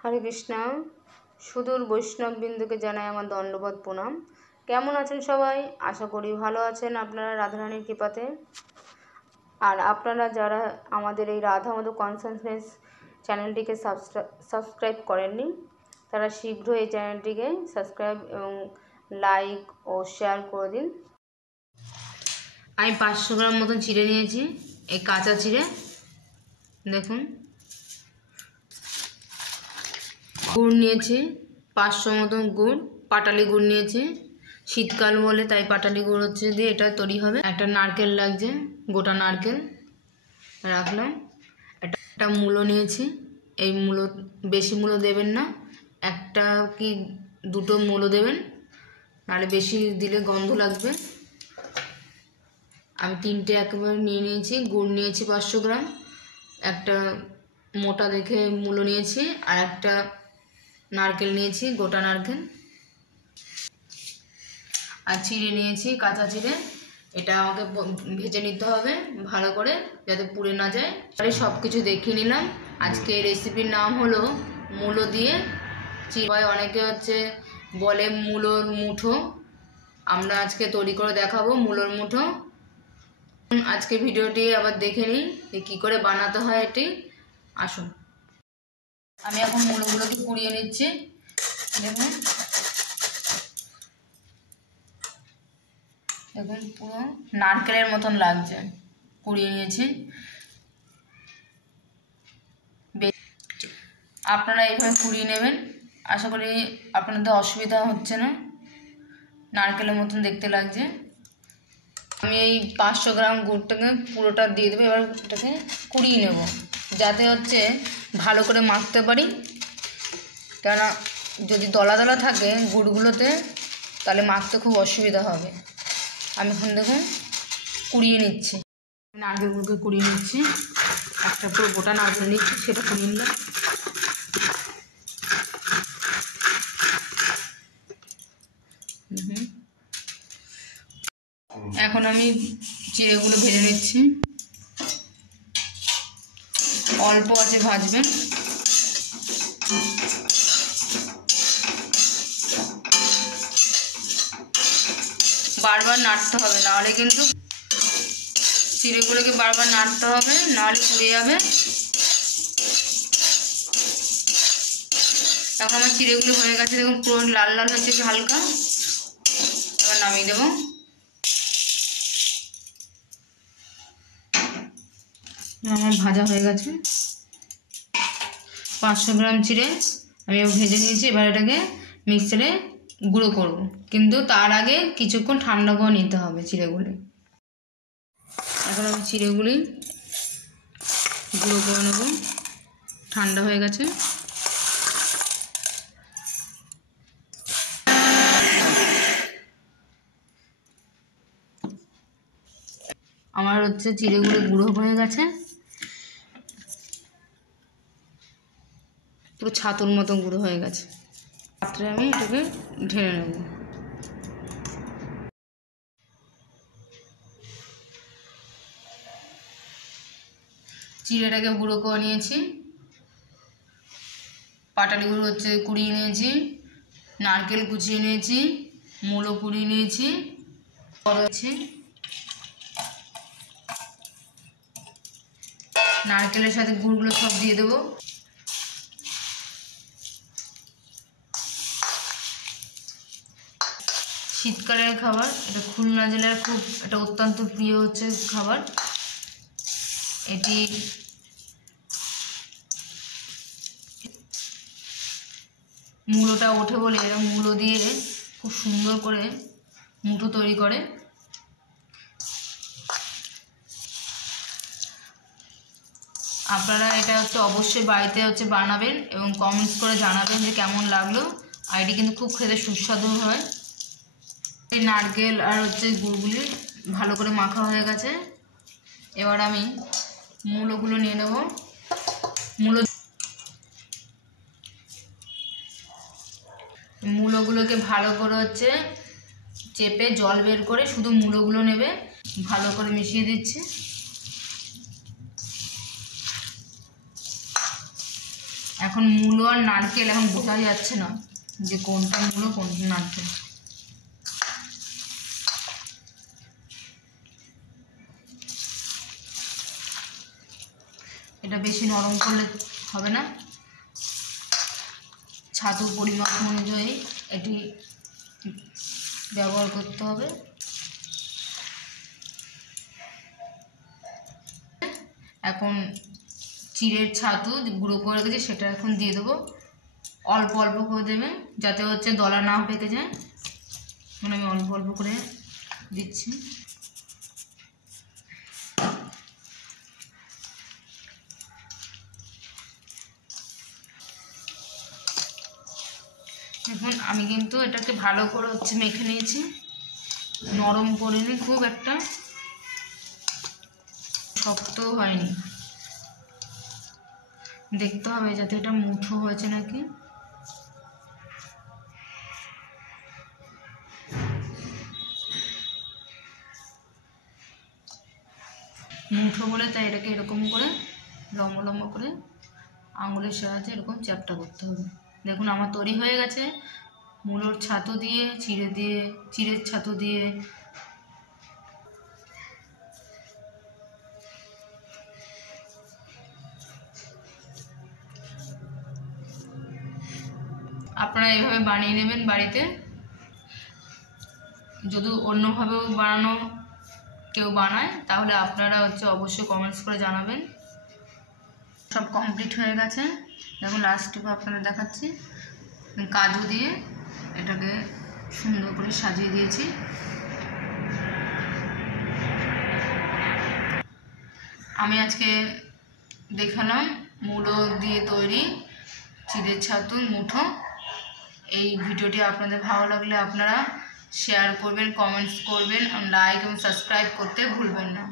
হরে কৃষ্ণ। সুদূর বৈষ্ণববৃন্দকে জানাই আমার দণ্ডবত প্রণাম। কেমন আছেন সবাই? আশা করি ভালো আছেন আপনারা রাধারানীর কৃপাতে। আর আপনারা যারা আমাদের এই রাধা মাধব কনসাসনেস চ্যানেলটিকে সাবস্ক্রাইব করেননি তারা শীঘ্র এই চ্যানেলটিকে সাবস্ক্রাইব এবং লাইক ও শেয়ার করে দিন। আমি 500 গ্রাম মতন চিড়ে নিয়েছি, এই কাঁচা চিড়ে। দেখুন, গুড় নিয়েছি 500 মতন গুড়, পাটালি গুড় নিয়েছি। শীতকাল বলে তাই পাটালি গুড় হচ্ছে দিয়ে এটা তৈরি হবে। একটা নারকেল লাগছে, গোটা নারকেল রাখলাম। একটা মূলো নিয়েছি, এই মূলো বেশি মূলো দেবেন না, একটা কি দুটো মূলো দেবেন, নাহলে বেশি দিলে গন্ধ লাগবে। আমি 3টে একেবারে নিয়ে নিয়েছি। গুড় নিয়েছি 500 গ্রাম, একটা মোটা দেখে মূলো নিয়েছি, আর একটা নারকেল নিয়েছি, গোটা নারকেল। আর চিড়ে নিয়েছি, কাঁচা চিড়ে। এটা আমাকে ভেজে নিতে হবে ভালো করে যাতে পুড়ে না যায়। তাহলে সব কিছু দেখিয়ে নিলাম। আজকে রেসিপির নাম হলো মূলো দিয়ে চিড়ে। অনেকে বলে মূলোর মুঠো, আমরা আজকে তৈরি করে দেখাবো মূলোর মুঠো। আজকে ভিডিওটি আবার দেখে নিই যে কী করে বানাতে হয় এটি। আসুন, আমি এখন মূলোগুলোকে কুড়িয়ে নিচ্ছি। দেখুন দেখুন পুরো নারকেলের মতন লাগছে, কুড়িয়ে নিয়েছি। আপনারা এইভাবে কুড়িয়ে নেবেন, আশা করি আপনাদের অসুবিধা হচ্ছে না। নারকেলের মতন দেখতে লাগছে। আমি এই 500 গ্রাম গুড়টাকে পুরোটা দিয়ে দেবো। এবার এটাকে কুড়িয়ে নেব যাতে ভালো করে মাখতে পারি, কেননা যদি দলা দলা থাকে গুড়গুলোতে তাহলে মাখতে খুব অসুবিধা হবে। আমি এখন দেখুন কুড়িয়ে নিচ্ছি, নারকেলগুলোকে কুড়িয়ে নিচ্ছি। একটা পুরো গোটা নারকেল নিচ্ছি, সেটা কুড়িয়ে নিলাম। এখন আমি চিড়েগুলো ভেজে নিচ্ছি, অল্প আছে ভাজবেন। বারবার নাড়তে হবে, নাহলে কিন্তু চিড়েগুলোকে বারবার নাড়তে হবে, নাহলে পুড়ে যাবে। এখন আমার চিড়েগুলো হয়ে গেছে, দেখুন পুরো লাল লাল হয়েছে হালকা। এবার নামিয়ে দেবো। আমার ভাজা হয়ে গেছে। 500 গ্রাম চিড়ে আমি ভেজে নিয়েছি। এবার এটাকে মিক্সারে গুঁড়ো করব, কিন্তু তার আগে কিছুক্ষণ ঠান্ডা করে নিতে হবে চিড়েগুলি। এখন আমি চিড়েগুলি গুঁড়ো করে নেব, ঠান্ডা হয়ে গেছে। আমার চিড়েগুলো গুঁড়ো হয়ে গেছে, পুরো ছাতুর মতো গুঁড়ো হয়ে গেছে। পাত্রে আমি এটাকে ঢেলে নেব। চিড়েটাকে গুঁড়ো করে নিয়েছি, পাটালি গুঁড়ো কুড়িয়ে নিয়েছি, নারকেল কুচিয়ে নিয়েছি, মূলো কুড়িয়ে নিয়েছি। নারকেলের সাথে গুড়গুলো সব দিয়ে দেবো। শীতকালের খাবার এটা, খুলনা জেলার খুব এটা অত্যন্ত প্রিয় খাবার এটি। মূলোটা ওঠে বলে এরা মূলো দিয়ে খুব সুন্দর করে মুঠো তৈরি করে। আপনারা এটা অবশ্যই বাড়িতে বানাবেন এবং কমেন্টস করে জানাবেন যে কেমন লাগলো। আর এটি কিন্তু খুব খেতে সুস্বাদু হয়। এই নারকেল আর গুড়গুলি ভালো করে মাখা হয়ে গেছে। এবার আমি মূলোগুলো নিয়ে নেব। মূলোগুলোকে ভালো করে চেপে জল বের করে শুধু মূলোগুলো নেবে, ভালো করে মিশিয়ে দিচ্ছি। এখন মূলো আর নারকেল এখন বোঝা যাচ্ছে না যে কোনটা মূলো কোনটা নারকেল। এটা বেশি নরম করলে হবে না, ছাতুর পরিমাপ অনুযায়ী এটি ব্যবহার করতে হবে। এখন চিড়ের ছাতু গুঁড়ো করে রেখেছি সেটা এখন দিয়ে দেবো, অল্প অল্প করে দেবেন যাতে হচ্ছে দলা না পেকে যায়, মানে আমি অল্প অল্প করে দিচ্ছি। এখন আমি কিন্তু এটাকে ভালো করে হচ্ছে মেখে নিয়েছি, নরম করিনি, খুব একটা শক্তও হয়নি, দেখতে হবে যাতে এটা মুঠো হয়েছে নাকি। মুঠো বলে তাই এটাকে এরকম করে লম্বা লম্বা করে আঙুলের সাহায্যে এরকম চ্যাপটা করতে হবে। দেখুন আমার তৈরি হয়ে গেছে মূলোর ছাতু দিয়ে, চিড়ের ছাতু দিয়ে। আপনারা এইভাবে বানিয়ে নেবেন বাড়িতে। যদি অন্যভাবেও বানানো কেউ বানায় তাহলে আপনারা হচ্ছে অবশ্যই কমেন্টস করে জানাবেন। সব কমপ্লিট হয়ে গেছে, দেখুন লাস্টটুকু আপনাদের দেখাচ্ছি। কাজু দিয়ে এটাকে সুন্দর করে সাজিয়ে দিয়েছি। আমি আজকে দেখালাম মূলো দিয়ে তৈরি চিড়ের ছাতুর মুঠো। এই ভিডিওটি আপনাদের ভালো লাগলে আপনারা শেয়ার করবেন, কমেন্টস করবেন, লাইক এবং সাবস্ক্রাইব করতে ভুলবেন না।